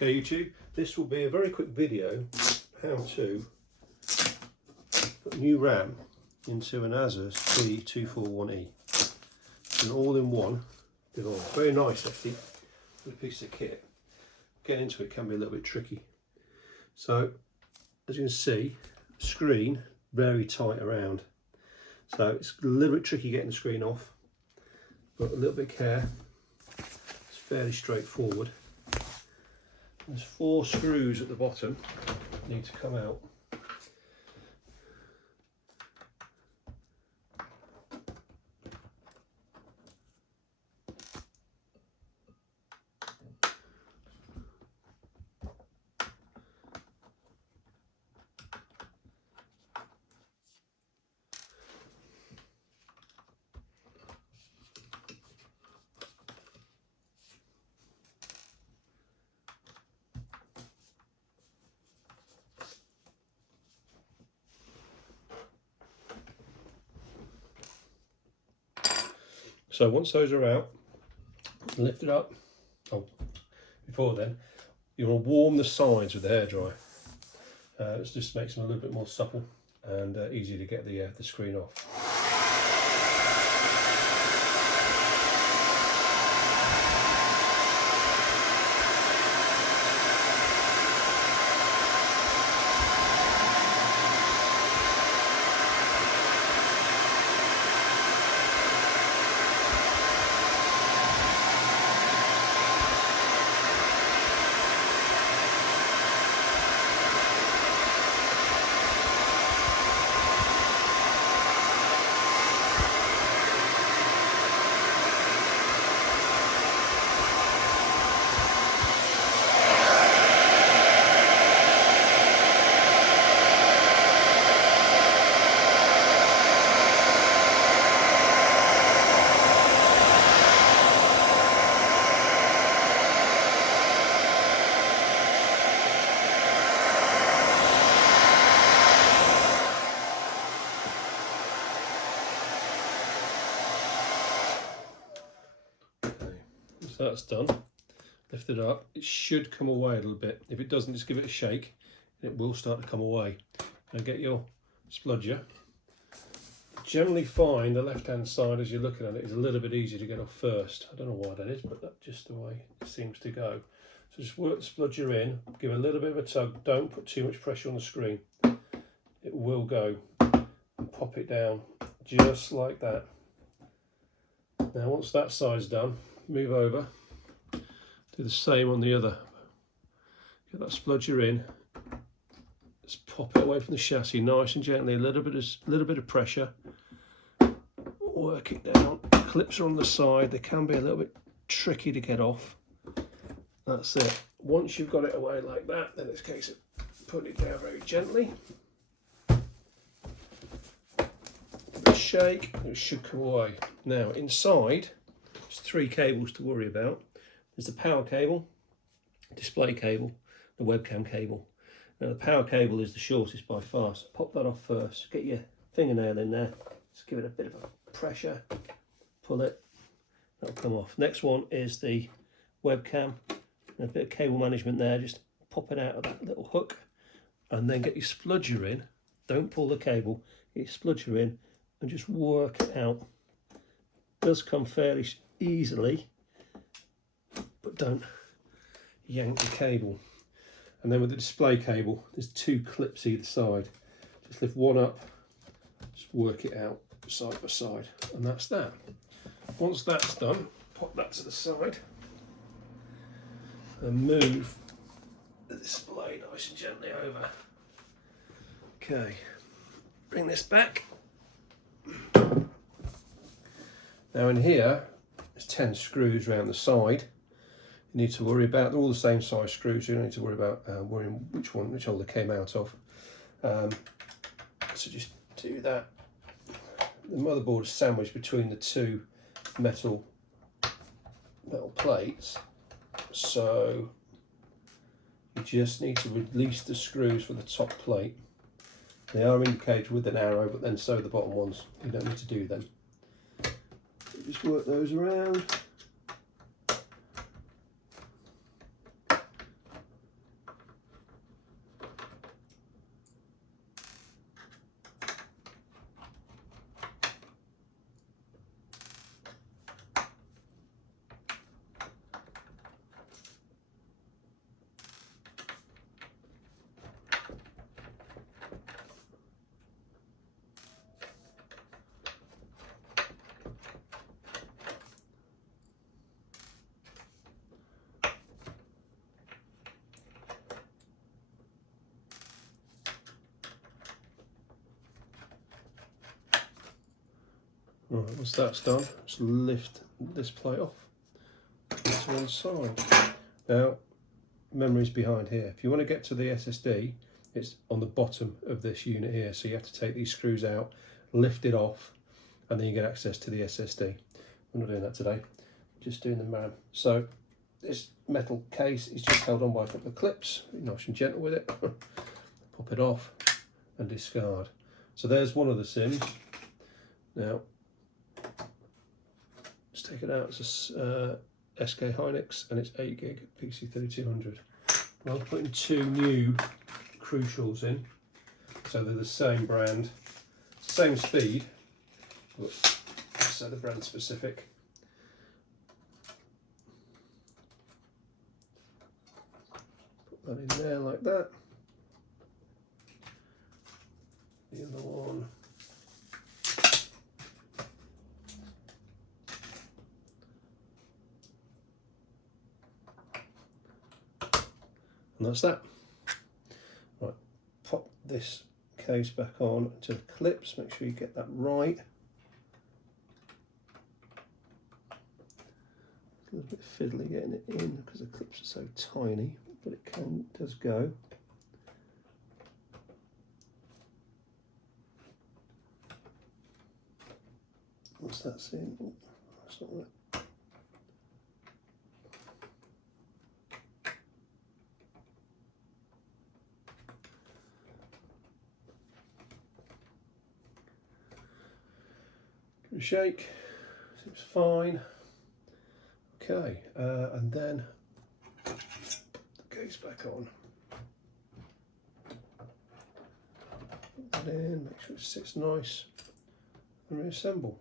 Okay YouTube, this will be a very quick video how to put new RAM into an Asus V241E. It's an all-in-one device. Very nice actually, with a piece of kit. Getting into it can be a little bit tricky. So as you can see, the screen very tight around. So it's a little bit tricky getting the screen off, but a little bit of care. It's fairly straightforward. There's 4 screws at the bottom that need to come out. So once those are out, lift it up. Oh, before then, you want to warm the sides with the hairdryer. It just makes them a little bit more supple and easier to get the screen off. So that's done. Lift it up. It should come away a little bit. If it doesn't, just give it a shake and it will start to come away. Now get your spludger. Generally find the left hand side as you're looking at it is a little bit easier to get off first. I don't know why that is, but that's just the way it seems to go. So just work the spludger in, give it a little bit of a tug. Don't put too much pressure on the screen. It will go. And pop it down just like that. Now once that side's done, move over, do the same on the other. Get that spludger in, just pop it away from the chassis nice and gently, a little bit of pressure, work it down. Clips are on the side, they can be a little bit tricky to get off. That's it. Once you've got it away like that, then it's a case of putting it down very gently. Give it a shake, it should come away. Now inside, 3 cables to worry about. There's the power cable, display cable, the webcam cable. Now the power cable is the shortest by far, so pop that off first. Get your fingernail in there, just give it a bit of a pressure, pull it, that'll come off. Next one is the webcam, and a bit of cable management there, just pop it out of that little hook and then get your spludger in. Don't pull the cable, get your spludger in and just work it out. It does come fairly easily, but don't yank the cable. And then with the display cable, there's 2 clips either side. Just lift one up, just work it out side by side, and that's that. Once that's done, pop that to the side and move the display nice and gently over. Okay, bring this back. Now in here, there's 10 screws around the side. You need to worry about, they're all the same size screws, so you don't need to worry about worrying which hole they came out of. So just do that. The motherboard is sandwiched between the 2 metal plates, so you just need to release the screws for the top plate. They are indicated with an arrow, but then so are the bottom ones. You don't need to do them. Just work those around. Right, once that's done, just lift this plate off to one side. Now, memory's behind here. If you want to get to the SSD, it's on the bottom of this unit here, so you have to take these screws out, lift it off, and then you get access to the SSD. I'm not doing that today, just doing the RAM. So this metal case is just held on by a couple of clips, nice and gentle with it. Pop it off and discard. So there's one of the SIMs. Now, let's take it out. It's a SK Hynix and it's 8 gig PC3200. I'm putting two new Crucials in, so they're the same brand, same speed, but so they're brand specific. Put that in there like that. The other one. And that's that. Right, pop this case back on to the clips, make sure you get that right. A little bit fiddly getting it in because the clips are so tiny, but it does go. Once that's in, oh, that's not right. Give it a shake, seems fine. Okay, and then put the case back on. Put that in, make sure it sits nice, and reassemble.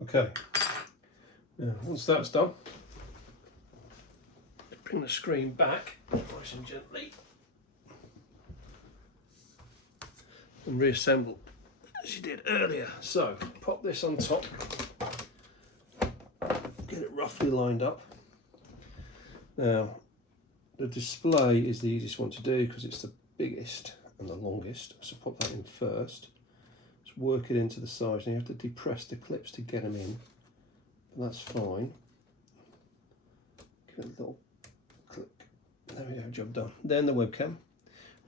Okay, now once that's done, bring the screen back nice and gently and reassemble as you did earlier. So pop this on top, get it roughly lined up. Now the display is the easiest one to do because it's the biggest and the longest, so pop that in first. Work it into the sides, and you have to depress the clips to get them in, and that's fine. Give it a little click. There we go, job done. Then the webcam,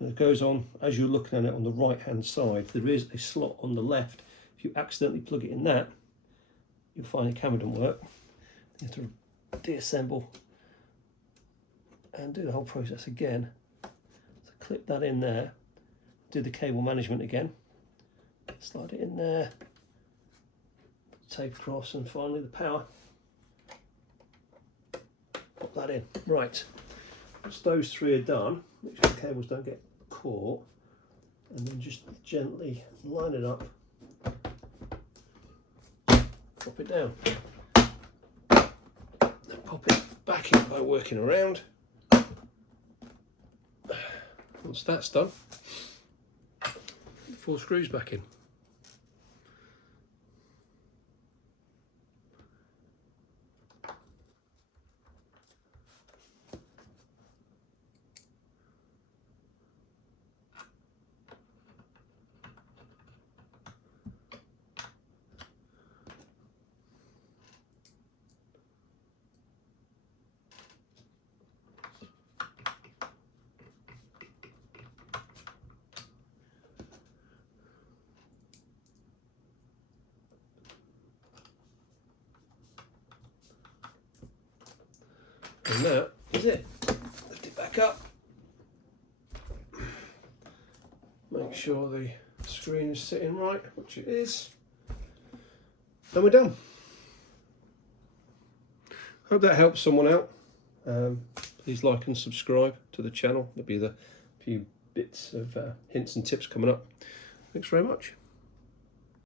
and it goes on as you're looking at it on the right hand side. There is a slot on the left. If you accidentally plug it in that, you'll find the camera doesn't work. You have to deassemble and do the whole process again. So clip that in there, do the cable management again. Slide it in there, tape across, and finally the power. Pop that in. Right, once those three are done, make sure the cables don't get caught, and then just gently line it up, pop it down, then pop it back in by working around. Once that's done, 4 screws back in. And that is it. Lift it back up. Make sure the screen is sitting right, which it is. And we're done. Hope that helps someone out. Please like and subscribe to the channel. There'll be the few bits of hints and tips coming up. Thanks very much.